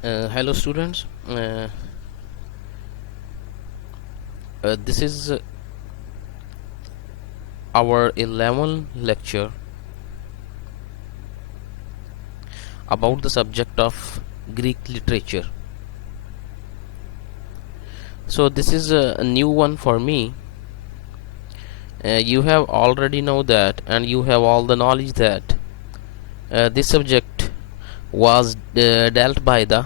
Hello students, this is our 11th lecture about the subject of Greek literature. So this is a new one for me. You have already know that, and you have all the knowledge that this subject was dealt by the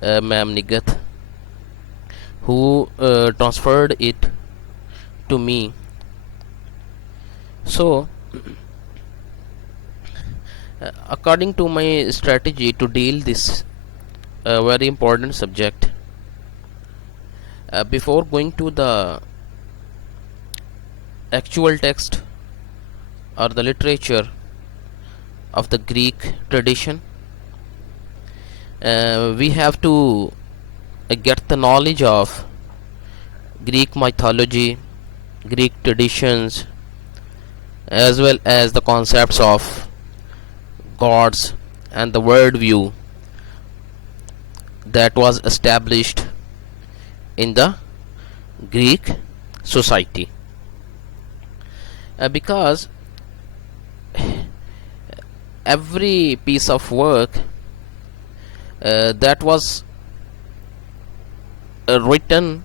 Ma'am Nigat, who transferred it to me. So according to my strategy to deal this very important subject, before going to the actual text or the literature of the Greek tradition, we have to get the knowledge of Greek mythology, Greek traditions, as well as the concepts of gods and the worldview that was established in the Greek society. Because every piece of work that was written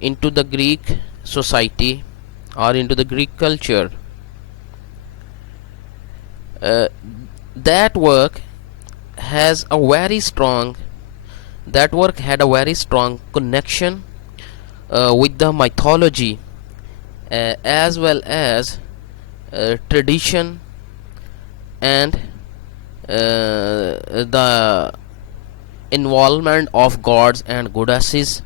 into the Greek society or into the Greek culture, that work had a very strong connection with the mythology, as well as tradition and the involvement of gods and goddesses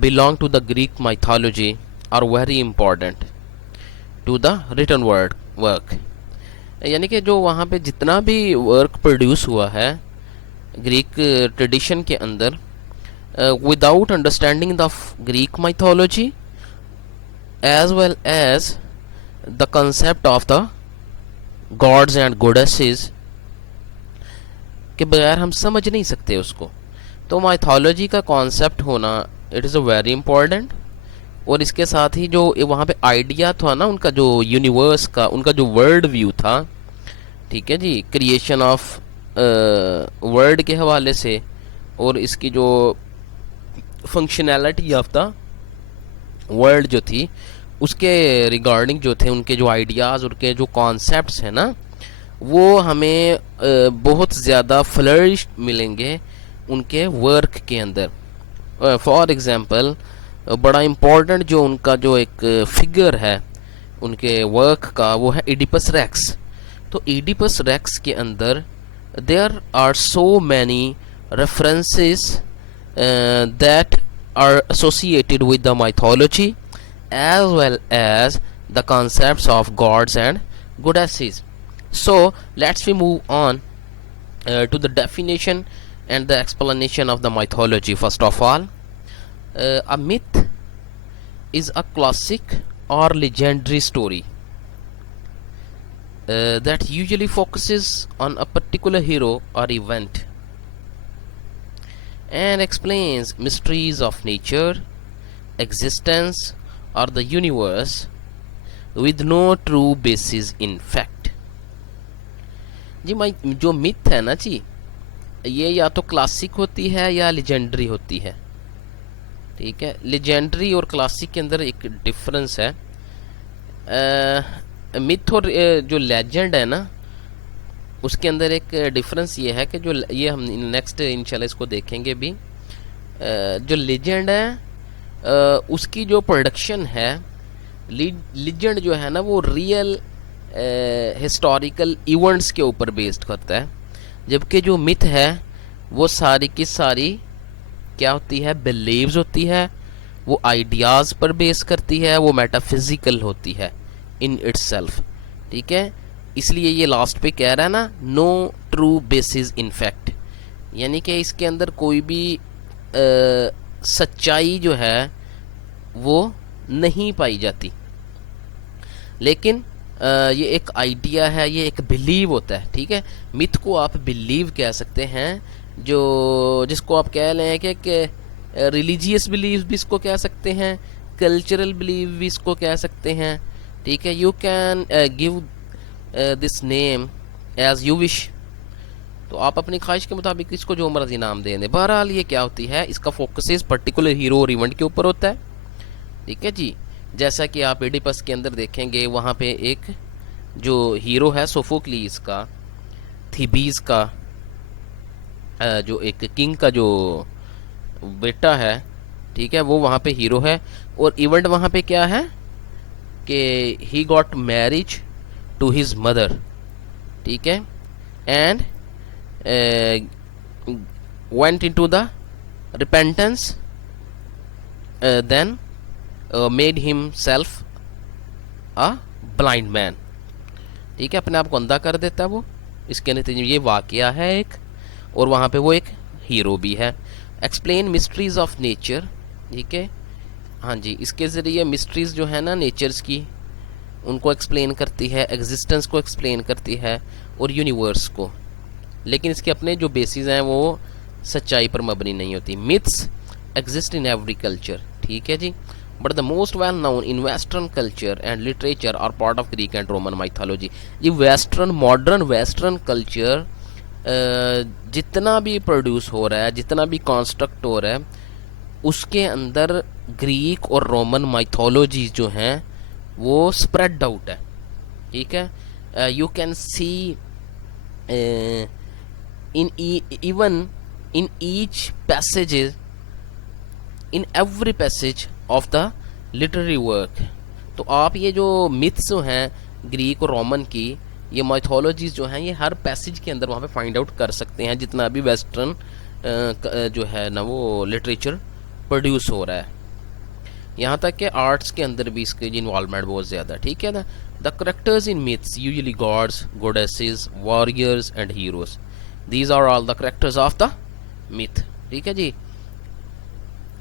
belong to the Greek mythology are very important to the written work. यानी कि जो वहाँ पे जितना भी work produce हुआ है Greek tradition के अंदर, without understanding the Greek mythology as well as the concept of the gods and goddesses, के बगैर हम समझ नहीं सकते उसको. तो माइथोलॉजी का कॉन्सेप्ट होना it is a very important. और इसके साथ ही जो वहाँ पे आइडिया था ना, उनका जो यूनिवर्स का, उनका जो वर्ल्ड व्यू था, ठीक है जी, क्रिएशन ऑफ वर्ल्ड के हवाले से, और इसकी जो फंक्शनैलिटी ऑफ द वर्ल्ड जो थी उसके रिगार्डिंग जो थे उनके जो आइडियाज़, उनके जो कॉन्सेप्ट्स हैं ना, वो हमें बहुत ज़्यादा फ्लरिश मिलेंगे उनके वर्क के अंदर. फॉर एग्ज़ाम्पल, बड़ा इम्पोर्टेंट जो उनका जो एक फिगर है उनके वर्क का, वो है इडिपस रेक्स. तो इडिपस रेक्स के अंदर there are so many references that are associated with the mythology as well as the concepts of gods and goddesses. So let's we move on to the definition and the explanation of the mythology. First of all, a myth is a classic or legendary story that usually focuses on a particular hero or event and explains mysteries of nature, existence, or the universe with no true basis in fact. जी जो myth है ना जी, ये या तो classic होती है या legendary होती है. ठीक है, लेजेंडरी और क्लासिक के अंदर एक डिफरेंस है. मिथ और जो लेजेंड है ना, उसके अंदर एक डिफरेंस ये है कि जो ये हम नेक्स्ट इंशाल्लाह इसको देखेंगे भी. जो लेजेंड है उसकी जो प्रोडक्शन है, लेजेंड जो है ना, वो रियल हिस्टोरिकल इवेंट्स के ऊपर बेस्ड करता है, जबकि जो मिथ है वो सारी की सारी क्या होती है, बिलीव्स होती है, वो आइडियाज़ पर बेस करती है, वो मेटाफिजिकल होती है इन इट्ससेल्फ. ठीक है, इसलिए ये लास्ट पे कह रहा है ना, no true basis in fact, यानी कि इसके अंदर कोई भी सच्चाई जो है वो नहीं पाई जाती. लेकिन ये एक आइडिया है, ये एक बिलीव होता है, ठीक है। मिथ को आप बिलीव कह सकते हैं, जो जिसको आप कह लें कि रिलीजियस बिलीव भी इसको कह सकते हैं, कल्चरल बिलीव भी इसको कह सकते हैं, ठीक है। You can give this name as you wish, तो आप अपनी ख्वाहिश के मुताबिक इसको जो मर्जी नाम दे दें। बहरहाल ये क्या होती है, इसका फोकस इस पर्टिकुलर हीरो और इवेंट के ऊपर होता है, ठीक है जी। जैसा कि आप एडिपस के अंदर देखेंगे, वहाँ पे एक जो हीरो है सोफोक्लीस का, थीबीज का जो एक किंग का जो बेटा है, ठीक है, वो वहाँ पे हीरो है। और इवेंट वहाँ पे क्या है कि he got marriage to his mother, ठीक है, and went into the repentance, then made himself a blind man, ठीक है, अपने आप को अंधा कर देता है वो। इसके नतीजे में ये वाकया है एक, और वहाँ पे वो एक हीरो भी है। एक्सप्लेन मिस्ट्रीज ऑफ नेचर, ठीक है, हाँ जी, इसके ज़रिए मिस्ट्रीज जो है ना नेचर्स की, उनको एक्सप्लेन करती है, एग्जिस्टेंस को एक्सप्लेन करती है, और यूनिवर्स को। लेकिन इसके अपने जो बेसिस हैं वो सच्चाई पर मबनी नहीं होती। Myths exist in every culture, ठीक है जी, but the most well known in western culture and literature are part of Greek and Roman mythology. ये वेस्टर्न, मॉडर्न वेस्टर्न कल्चर जितना भी प्रोड्यूस हो रहा है, जितना भी कॉन्स्ट्रक्ट हो रहा है, उसके अंदर ग्रीक और रोमन माइथोलॉजी जो हैं वो स्प्रेड आउट है, ठीक है। You can see even in each passages, in every passage of the literary work। तो आप ये जो मिथ्स हैं ग्रीक और रोमन की, ये माइथोलॉजीज जो हैं, ये हर पैसेज के अंदर वहाँ पे फाइंड आउट कर सकते हैं, जितना भी वेस्टर्न जो है ना वो लिटरेचर प्रोड्यूस हो रहा है। यहाँ तक कि आर्ट्स के अंदर भी इसके इन्वॉल्वमेंट बहुत ज़्यादा, ठीक है ना। The characters in myths usually gods, goddesses, warriors and heroes, these are all the characters of the myth, ठीक है जी।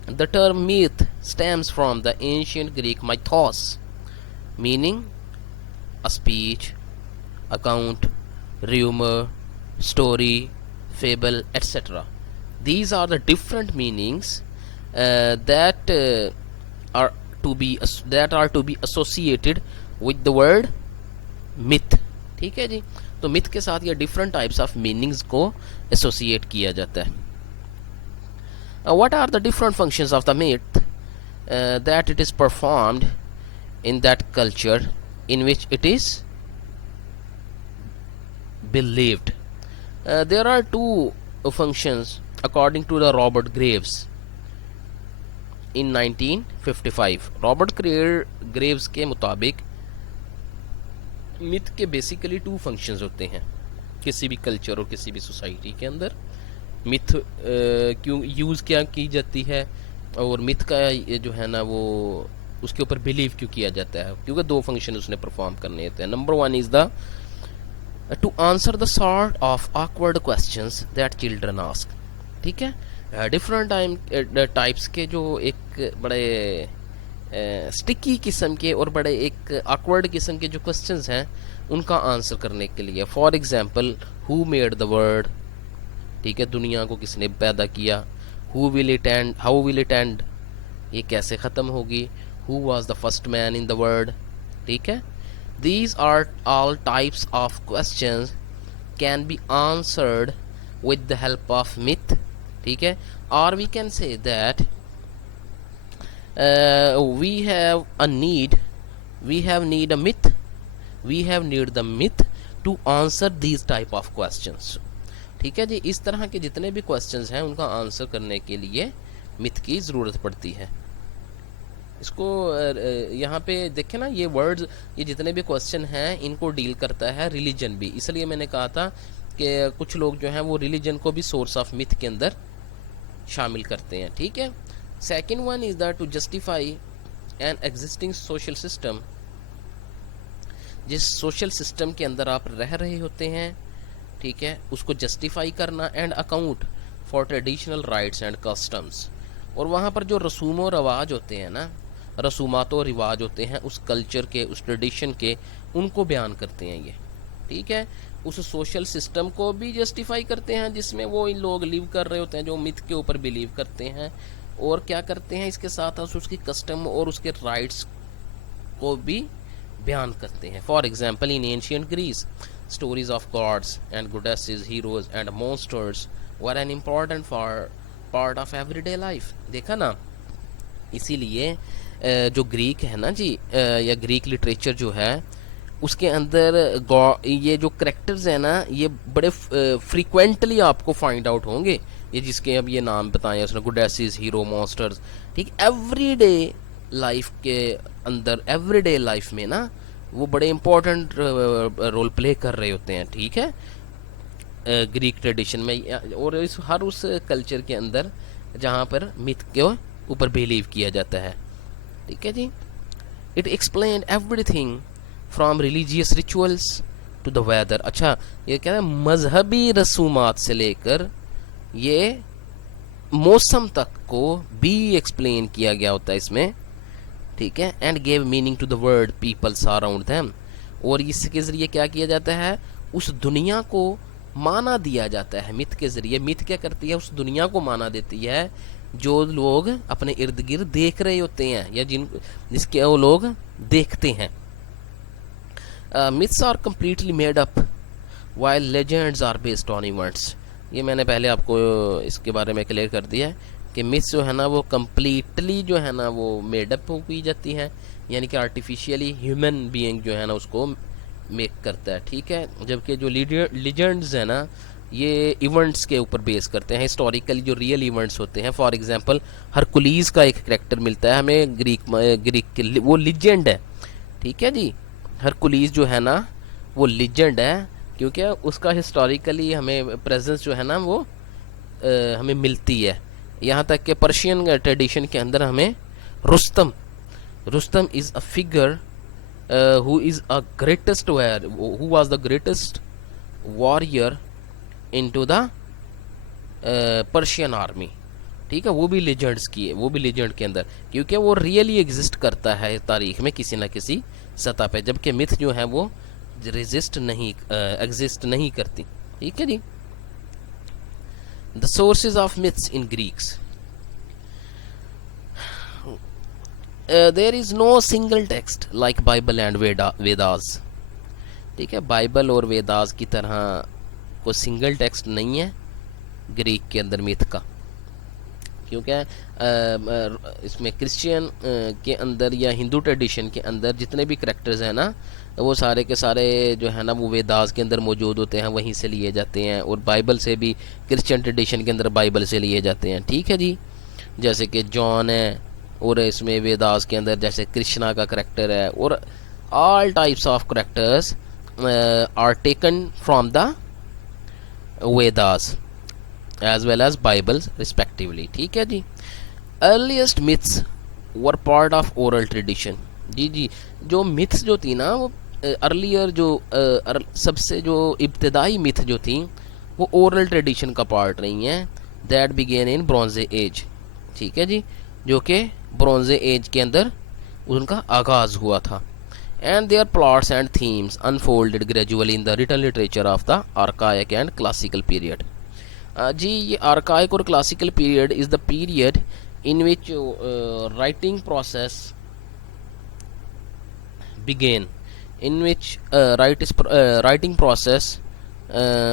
The term myth stems from the ancient Greek mythos, meaning a speech, account, rumor, story, fable, etc. These are the different meanings that are to be associated with the word myth, ठीक है जी। तो myth के साथ ये different types of meanings को associate किया जाता है। What are the different functions of the myth that it is performed in that culture in which it is believed? There are two functions according to the Robert Graves in 1955। Robert Graves के मुताबिक myth के basically two functions होते हैं किसी भी culture और किसी भी सोसाइटी के अंदर। मिथ क्यों यूज़ क्या की जाती है, और मिथ का ये जो है ना वो उसके ऊपर बिलीव क्यों किया जाता है, क्योंकि दो फंक्शन उसने परफॉर्म करने होते हैं। Number one is the two answer the sort of awkward questions that children ask, ठीक है। डिफरेंट टाइप्स के जो एक बड़े स्टिकी किस्म के और बड़े एक ऑकवर्ड किस्म के जो क्वेश्चंस हैं उनका आंसर करने के लिए। For example, who made the world, ठीक है, दुनिया को किसने पैदा किया। Who will it and, how will it and, ये कैसे ख़त्म होगी। Who was the first man in the world, ठीक है। These are all types of questions can be answered with the help of myth, ठीक है। Or we can say that we have need a myth, we have need the myth to answer these type of questions, ठीक है जी। इस तरह के जितने भी questions हैं उनका आंसर करने के लिए मिथ की ज़रूरत पड़ती है। इसको यहाँ पे देखें ना, ये वर्ड्स, ये जितने भी क्वेश्चन हैं इनको डील करता है रिलीजन भी। इसलिए मैंने कहा था कि कुछ लोग जो हैं वो रिलीजन को भी सोर्स ऑफ मिथ के अंदर शामिल करते हैं, ठीक है। Second one is that to justify an existing social system. जिस सोशल सिस्टम के अंदर आप रह रहे होते हैं, ठीक है, उसको जस्टिफाई करना। And account for traditional rights and customs, और वहाँ पर जो रसूम व रवाज होते हैं ना रसूमात और रिवाज होते हैं उस कल्चर के, उस ट्रेडिशन के, उनको बयान करते हैं ये, ठीक है। उस सोशल सिस्टम को भी जस्टिफाई करते हैं जिसमें वो इन लोग लिव कर रहे होते हैं, जो मिथ के ऊपर बिलीव करते हैं। और क्या करते हैं, इसके साथ साथ उसकी कस्टम और उसके राइट्स को भी बयान करते हैं। For example in ancient Greece stories of gods and goddesses, heroes and monsters were an important for part of everyday life. देखा ना, इसीलिए जो ग्रीक है ना जी, या ग्रीक लिटरेचर जो है उसके अंदर ये जो करेक्टर्स हैं ना, ये बड़े फ्रीक्वेंटली आपको फाइंड आउट होंगे। ये जिसके अब ये नाम बताए उसने, गोडेसिस, हीरो, मॉन्स्टर्स, ठीक। एवरीडे लाइफ के अंदर, एवरीडे लाइफ में ना वो बड़े इंपॉर्टेंट रोल प्ले कर रहे होते हैं, ठीक है, ग्रीक ट्रेडिशन में और इस हर उस कल्चर के अंदर जहाँ पर मिथ के ऊपर बिलीव किया जाता है, ठीक है जी। It explain everything from religious rituals to the weather. अच्छा, ये क्या है, मजहबी रसूमात से लेकर ये मौसम तक को भी एक्सप्लेन किया गया होता है इसमें, ठीक है। And gave meaning to the word peoples around them. और इसके ज़रिए क्या किया जाता है, उस दुनिया को माना दिया जाता है मिथ के ज़रिए। मिथ क्या करती है, उस दुनिया को माना देती है जो लोग अपने इर्द गिर्द देख रहे होते हैं या जिसके वो लोग देखते हैं। Myths are completely made up while legends are based on events. ये मैंने पहले आपको इसके बारे में क्लियर कर दिया है कि मिथ्स जो है ना वो कम्प्लीटली जो है ना वो मेड अप की जाती है, यानी कि आर्टिफिशियली ह्यूमन बीइंग जो है ना उसको मेक करता है, ठीक है। जबकि जो लीजेंड्स है ना ये इवेंट्स के ऊपर बेस करते हैं, हिस्टोरिकली जो रियल इवेंट्स होते हैं। फॉर एग्जांपल हरकुलीस का एक करेक्टर मिलता है हमें ग्रीक के, वो लीजेंड है, ठीक है जी। हरकुलीस जो है ना वो लीजेंड है क्योंकि उसका हिस्टोरिकली हमें प्रेजेंस जो है ना वो हमें मिलती है। यहाँ तक कि पर्शियन ट्रेडिशन के अंदर हमें Rustam is a figure who is a greatest warrior, who was the greatest warrior into the Persian army, ठीक है। वो भी लेजेंड्स की है, वो भी लेजेंड के अंदर, क्योंकि वो रियली एग्जिस्ट करता है तारीख में किसी न किसी सतह पे, जबकि मिथ जो है वो एग्जिस्ट नहीं करती, ठीक है जी। The sources of myths in Greeks, there is no single text like Bible and Vedas, ठीक है। बाइबल और वेदास की तरह कोई सिंगल टेक्स्ट नहीं है ग्रीक के अंदर मिथ का, क्योंकि इसमें क्रिश्चियन के अंदर या हिंदू ट्रेडिशन के अंदर जितने भी करैक्टर्स हैं ना वो सारे के सारे जो है ना वो वेदास के अंदर मौजूद होते हैं, वहीं से लिए जाते हैं। और बाइबल से भी, क्रिश्चियन ट्रेडिशन के अंदर बाइबल से लिए जाते हैं, ठीक है जी। जैसे कि जॉन है, और इसमें वेदास के अंदर जैसे कृष्णा का करैक्टर है, और all types of characters are taken from the Vedas as well as Bibles respectively, ठीक है जी। Earliest myths were part of oral tradition, जी। जो मिथ्स जो थी ना वो अर्लियर जो सबसे जो इब्तदाई मिथ जो थी वो ओरल ट्रेडिशन का पार्ट रही हैं। That began in Bronze Age, ठीक है जी, जो कि ब्रॉन्ज एज के अंदर उनका आगाज हुआ था। And their plots and themes unfolded gradually in the written literature of the archaic and classical period. जी, ये आर्काइक और classical period is the period in which writing process began, in which writing process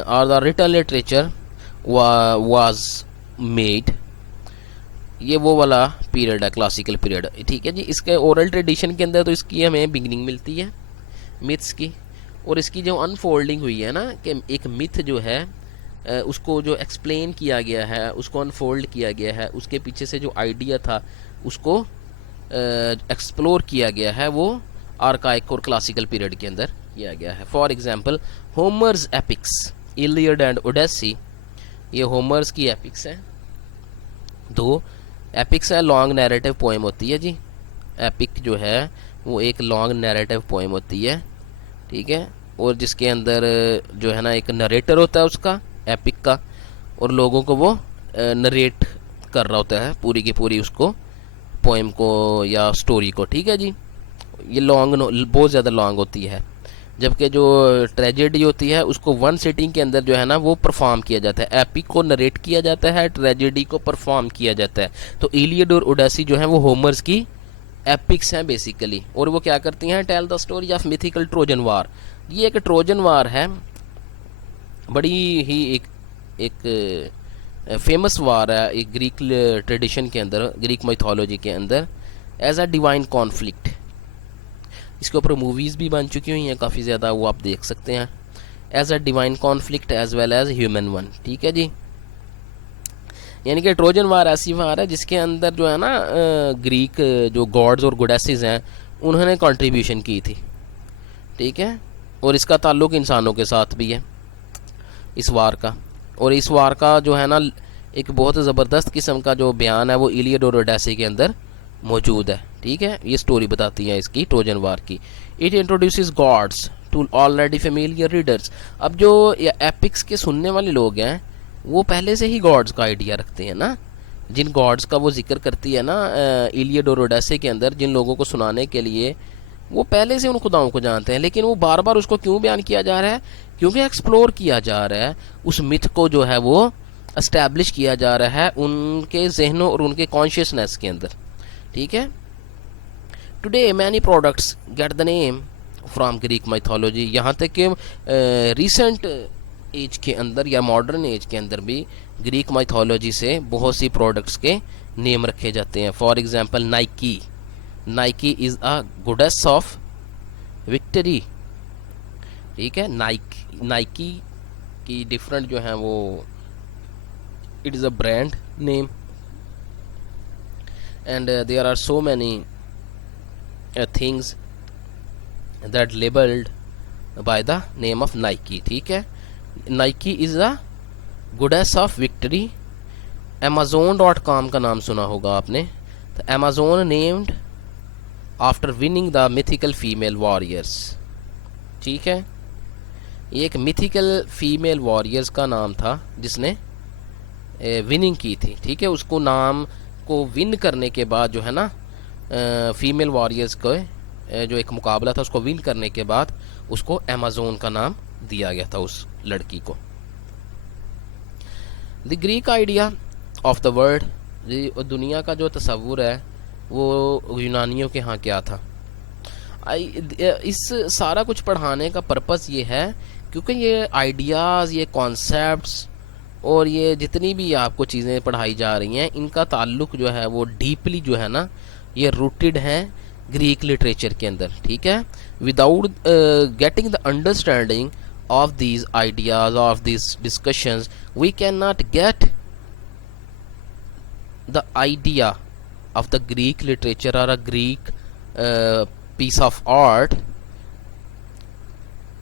or the written literature was made। ये वो वाला period है classical period, ठीक है जी। इसके ओरल ट्रेडिशन के अंदर तो इसकी हमें बिगनिंग मिलती है मिथ्स की, और इसकी जो अनफोल्डिंग हुई है ना कि एक मिथ जो है उसको जो एक्सप्लेन किया गया है, उसको अनफोल्ड किया गया है, उसके पीछे से जो आइडिया था उसको एक्सप्लोर किया गया है, वो आर्काइक और क्लासिकल पीरियड के अंदर किया गया है। For example Homer's epics, Iliad and Odyssey, ये होमर्स की एपिक्स हैं। दो एपिक्स है, लॉन्ग नैरेटिव पोएम होती है जी। एपिक जो है वो एक लॉन्ग नैरेटिव पोएम होती है, ठीक है, और जिसके अंदर जो है ना एक नरेटर होता है उसका, एपिक का, और लोगों को वो नरेट कर रहा होता है पूरी की पूरी उसको पोएम को या स्टोरी को, ठीक है जी। ये लॉन्ग बहुत ज़्यादा लॉन्ग होती है, जबकि जो ट्रेजेडी होती है उसको वन सिटिंग के अंदर जो है ना वो परफॉर्म किया जाता है। एपिक को नरेट किया जाता है, ट्रेजेडी को परफॉर्म किया जाता है। तो इलियड और ओडेसी जो है वो होमर्स की एपिक्स हैं बेसिकली, और वो क्या करती हैं, tell the story of mythical Trojan war. ये एक ट्रोजन वार है, बड़ी ही एक फेमस वार है एक ग्रीक ट्रेडिशन के अंदर, ग्रीक माइथोलॉजी के अंदर, एज अ डिवाइन कॉन्फ्लिक्ट। इसके ऊपर मूवीज़ भी बन चुकी हुई हैं काफ़ी ज़्यादा, वो आप देख सकते हैं। As a divine conflict as well as human one, ठीक है जी। यानी कि ट्रोजन वार ऐसी वार है जिसके अंदर जो है ना ग्रीक जो गॉड्स और गोडेसेस हैं उन्होंने कंट्रीब्यूशन की थी, ठीक है। और इसका ताल्लुक इंसानों के साथ भी है इस वार का। और इस वार का जो है ना एक बहुत ज़बरदस्त किस्म का जो बयान है वो इलियड और ओडेसी के अंदर मौजूद है, ठीक है। ये स्टोरी बताती है इसकी ट्रोजन वार की। It introduces gods to already familiar readers. अब जो एपिक्स के सुनने वाले लोग हैं वो पहले से ही गॉड्स का आइडिया रखते हैं ना, जिन गॉड्स का वो जिक्र करती है ना इलियड और ओडेसी के अंदर, जिन लोगों को सुनाने के लिए वो पहले से उन खुदाओं को जानते हैं। लेकिन वो बार बार उसको क्यों बयान किया जा रहा है, क्योंकि एक्सप्लोर किया जा रहा है, उस मिथ को जो है वो एस्टैब्लिश किया जा रहा है उनके जहनों और उनके कॉन्शियसनेस के अंदर, ठीक है। Today many products get the name from Greek mythology. यहाँ तक कि रिसेंट एज के अंदर या मॉडर्न एज के अंदर भी ग्रीक माइथोलॉजी से बहुत सी प्रोडक्ट्स के नेम रखे जाते हैं। For example Nike, Nike is a गोडेस of victory, ठीक है। नाइकी की डिफरेंट जो है वो it is a brand name, and there are so many things that labeled by the name of Nike, ठीक है। Nike is a goddess of victory। Amazon.com का नाम सुना होगा आपने, तो Amazon named after winning the mythical female warriors, ठीक है। ये एक mythical female warriors का नाम था जिसने विनिंग की थी, ठीक है। उसको नाम को विन करने के बाद जो है ना फीमेल वॉरियर्स को जो एक मुकाबला था उसको विन करने के बाद उसको अमेज़न का नाम दिया गया था उस लड़की को। The Greek idea of the world, दुनिया का जो तस्वुर है वो यूनानियों के यहाँ क्या था। इस सारा कुछ पढ़ाने का पर्पस ये है क्योंकि ये आइडियाज़, ये कॉन्सेप्ट्स और ये जितनी भी आपको चीज़ें पढ़ाई जा रही हैं इनका ताल्लुक जो है वो डीपली जो है ना ये रूटेड है ग्रीक लिटरेचर के अंदर, ठीक है। Without getting the understanding of these ideas, of these discussions, we can not get the idea of the Greek literature और a Greek piece of art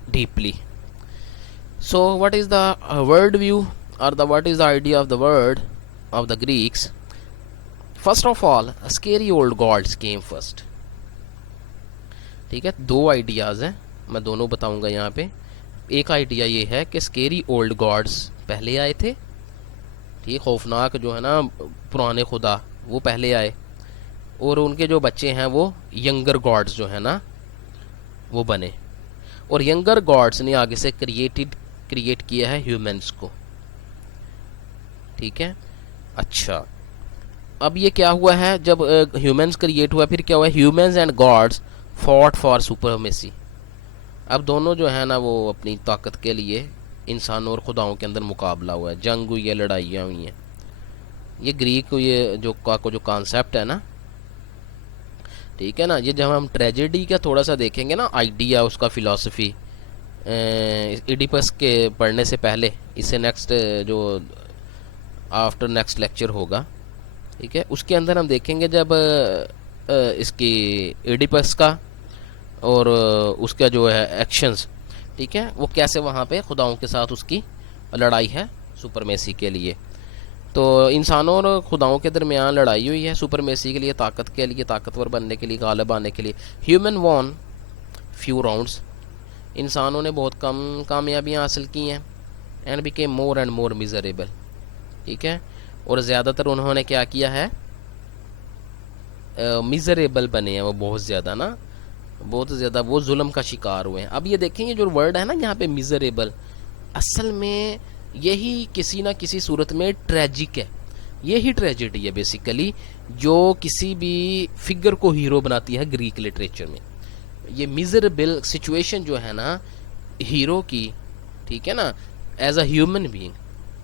deeply. So what is the world view or what is the idea of the word of the Greeks? First of all, scary old gods came first, ठीक है। दो ideas हैं, मैं दोनों बताऊंगा यहाँ पे। एक आइडिया ये है कि स्केरी ओल्ड गॉड्स पहले आए थे, ठीक, खौफनाक जो है ना पुराने खुदा वो पहले आए, और उनके जो बच्चे हैं वो यंगर गॉड्स जो है ना वो बने, और यंगर गॉड्स ने आगे से क्रिएट किया है ह्यूमंस को, ठीक है। अच्छा, अब ये क्या हुआ है, जब ह्यूमंस क्रिएट हुआ फिर क्या हुआ, humans and gods fought for supremacy. अब दोनों जो है ना वो अपनी ताकत के लिए इंसानों और खुदाओं के अंदर मुकाबला हुआ है, जंग हुई है, लड़ाइयाँ हुई हैं। ये ग्रीक ये जो कॉन्सेप्ट है ना, ठीक है ना, ये जब हम ट्रेजेडी का थोड़ा सा देखेंगे ना आइडिया, उसका फिलॉसफी इडिपस के पढ़ने से पहले, इससे नेक्स्ट जो आफ्टर नेक्स्ट लेक्चर होगा, ठीक है, उसके अंदर हम देखेंगे जब इसकी इडिपस का और उसका जो है एक्शंस, ठीक है, वो कैसे वहाँ पे खुदाओं के साथ उसकी लड़ाई है सुपरमेसी के लिए। तो इंसानों और खुदाओं के दरमियान लड़ाई हुई है सुपरमेसी के लिए, ताकत के लिए, ताकतवर बनने के लिए, गालिब आने के लिए। ह्यूमन वॉन फ्यू राउंड्स, इंसानों ने बहुत कम कामयाबियाँ हासिल की हैं, and became more and more miserable, ठीक है। और ज़्यादातर उन्होंने क्या किया है, मिजरेबल बने हैं वो बहुत ज़्यादा ना, बहुत ज़्यादा वो जुल्म का शिकार हुए हैं। अब ये देखें ये जो वर्ड है ना यहाँ पे मिजरेबल, असल में यही किसी ना किसी सूरत में ट्रेजिक है, यही ट्रेजिडी है बेसिकली जो किसी भी फिगर को हीरो बनाती है ग्रीक लिटरेचर में। ये मिजरेबल सिचुएशन जो है ना हीरो की, ठीक है ना, एज अ ह्यूमन बीइंग,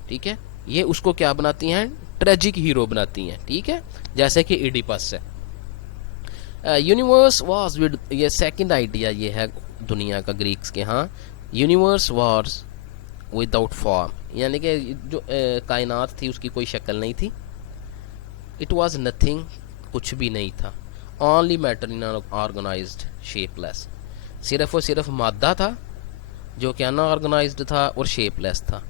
ठीक है, ये उसको क्या बनाती हैं, ट्रेजिक हीरो बनाती हैं, ठीक है, जैसे कि इडिपस है। यूनिवर्स वाज विद, ये सेकंड आइडिया ये है दुनिया का ग्रीक्स के यहाँ, यूनिवर्स वाज विदाउट फॉर्म, यानी कि जो कायनात थी उसकी कोई शक्ल नहीं थी। इट वाज नथिंग, कुछ भी नहीं था। Only matter in organized shapeless, सिर्फ और सिर्फ मादा था जो कि अनऑर्गेनाइज्ड था और शेपलेस था।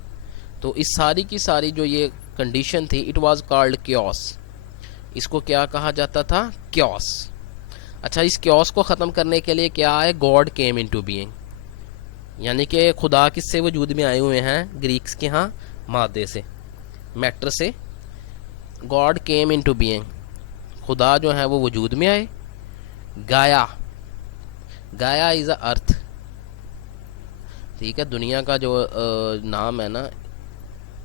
तो इस सारी की सारी जो ये कंडीशन थी, इट वाज कॉल्ड क्योस, इसको क्या कहा जाता था, क्योस। अच्छा, इस क्योस को ख़त्म करने के लिए क्या है, गॉड केम इनटू बीइंग, यानी कि खुदा किससे वजूद में आए हुए हैं ग्रीक्स के यहाँ, मादे से, मैटर से। गॉड केम इनटू बीइंग, खुदा जो है वो वजूद में आए। गाया, गाया इज़ अ अर्थ, ठीक है, दुनिया का जो नाम है ना,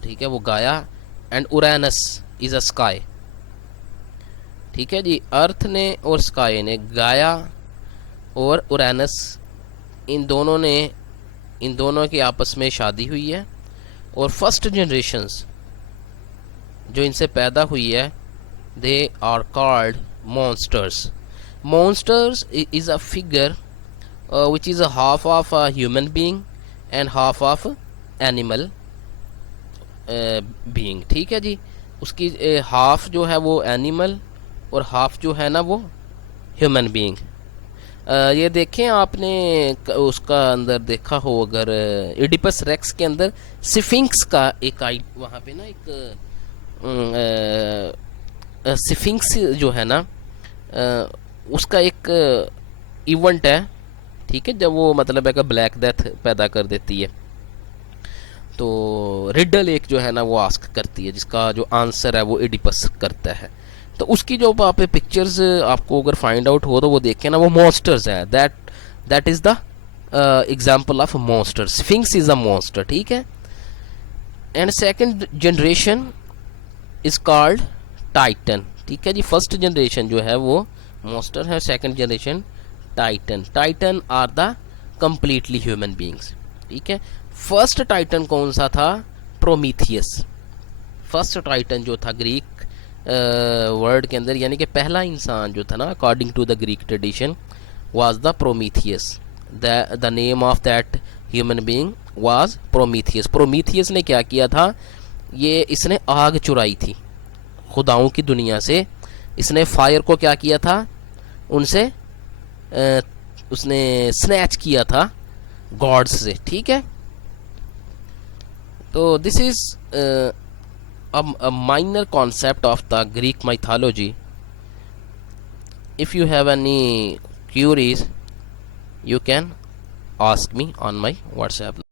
ठीक है, वो गाया। एंड उरैनस इज़ अ स्काई, ठीक है जी, अर्थ ने और स्काई ने, गाया और उरैनस, इन दोनों की आपस में शादी हुई है। और फर्स्ट जनरेशन्स जो इनसे पैदा हुई है, they are called monsters. Monsters is a figure which is a half of a human being and half of animal being, ठीक है जी, उसकी हाफ जो है वो एनिमल और हाफ जो है ना वो ह्यूमन बीइंग। ये देखें आपने उसका अंदर देखा हो अगर, इडिपस रेक्स के अंदर सिफिंक्स का एक वहाँ पे ना एक सिफिंक्स जो है ना उसका एक इवेंट है, ठीक है, जब वो मतलब है कि ब्लैक डेथ पैदा कर देती है, तो रिडल एक जो है ना वो आस्क करती है, जिसका जो आंसर है वो इडिपस करता है। तो उसकी जो आप पिक्चर्स आपको अगर फाइंड आउट हो तो वो देखें ना, वो मॉन्स्टर्स है, that is the example of monster, sphinx is a monster, ठीक है। And second generation is called Titan, ठीक है जी, फर्स्ट जनरेशन जो है वो मॉन्स्टर है, second generation Titan. Titan are the completely human beings, ठीक है। फर्स्ट टाइटन कौन सा था, प्रोमीथियस। फर्स्ट टाइटन जो था ग्रीक वर्ड के अंदर, यानी कि पहला इंसान जो था ना according to the Greek tradition, was the Prometheus. The name of that human being was Prometheus. Prometheus ने क्या किया था, ये इसने आग चुराई थी खुदाओं की दुनिया से, इसने फायर को क्या किया था उनसे, उसने स्नैच किया था गॉड्स से, ठीक है। तो this is a minor concept of the Greek mythology. If you have any queries, you can ask me on my WhatsApp.